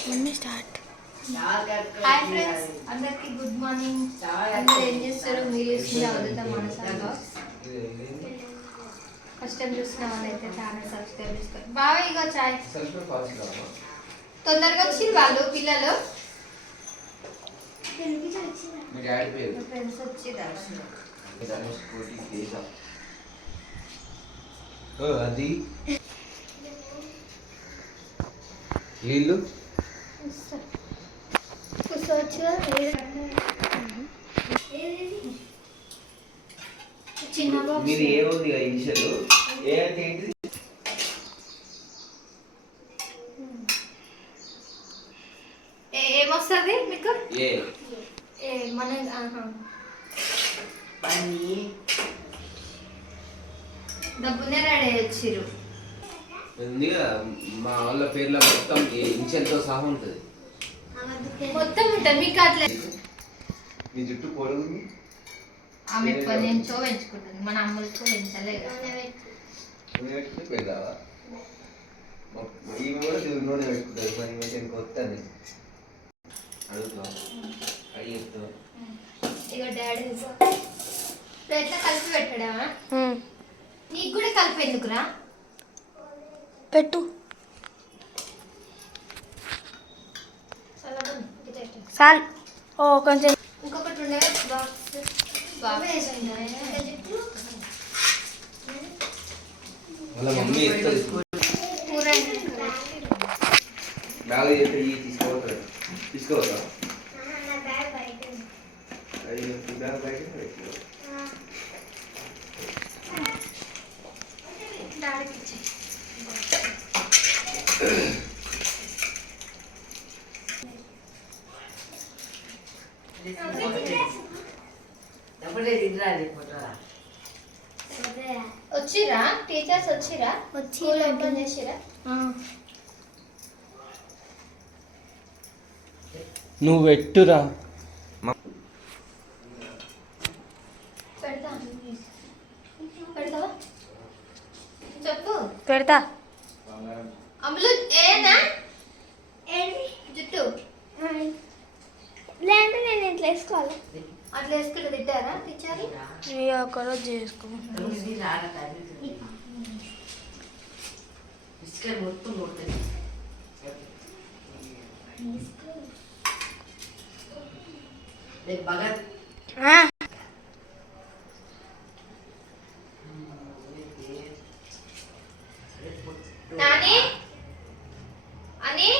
Start hi friends అందరికి good morning అందరూ ఏం చేస్తారు? మీరు ఇస్తుంది అవధుతా మనసాగా ఫస్ట్ టైం చూసిన వాళ్ళైతే ఛానల్ సబ్స్క్రైబ్ చేసుకోండి బాగా ఇగో చాయ్. తొందరగా వచ్చింది వాళ్ళు పిల్లలు. ఫ్రెండ్స్ వచ్చి అది. వీళ్ళు? ఇనిషియల్ ఏ అంటే ఏంటిది? ఏ- ఏమొస్తుంది మీకు? ఏ. ఏ మన ఆహా. డబ్బునే రెడీ ఉంది కదా మా వాళ్ళ పేర్ల మొత్తం ఇనిషియల్తో సహా ఉంటుంది. మొత్తం ఉంటుంది మీకు అట్లా మీ జుట్టు ఆమె నుంచో పెంచుకుంటుంది మన అమ్మలతో పెంచలేదు ఈమె కూడా నూనె అడిగి ఇక డాడీ ఎట్లా కలిపి పెట్టడా నీకు కూడా కలిపి ఎందుకురా పెట్టు చల్లగా ఉంది. ఇది పెట్టు. సాల్ ఓ కొంచెం ఇంకొకటి ఉండే బాక్స్. మమ్మీ వచ్చిరా? టీచర్స్ వచ్చిరా? స్కూల్ ఓపెన్ చేసిరా? నువ్వు పెట్టురా పెడతా. పెడతావా? చెప్పు. పెడతా. అమలు ఏనా? జుట్టు. లేదంటే నేను ఇట్లా వేసుకోవాలి? అట్లా వేసుకుంటే తిట్టారా టీచర్? ఇవి ఒకరోజు చేసుకో మొత్తం కొడుతుంది భగత్. ఆ, నాని? అని?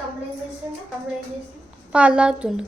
ఏం చేస్తుంది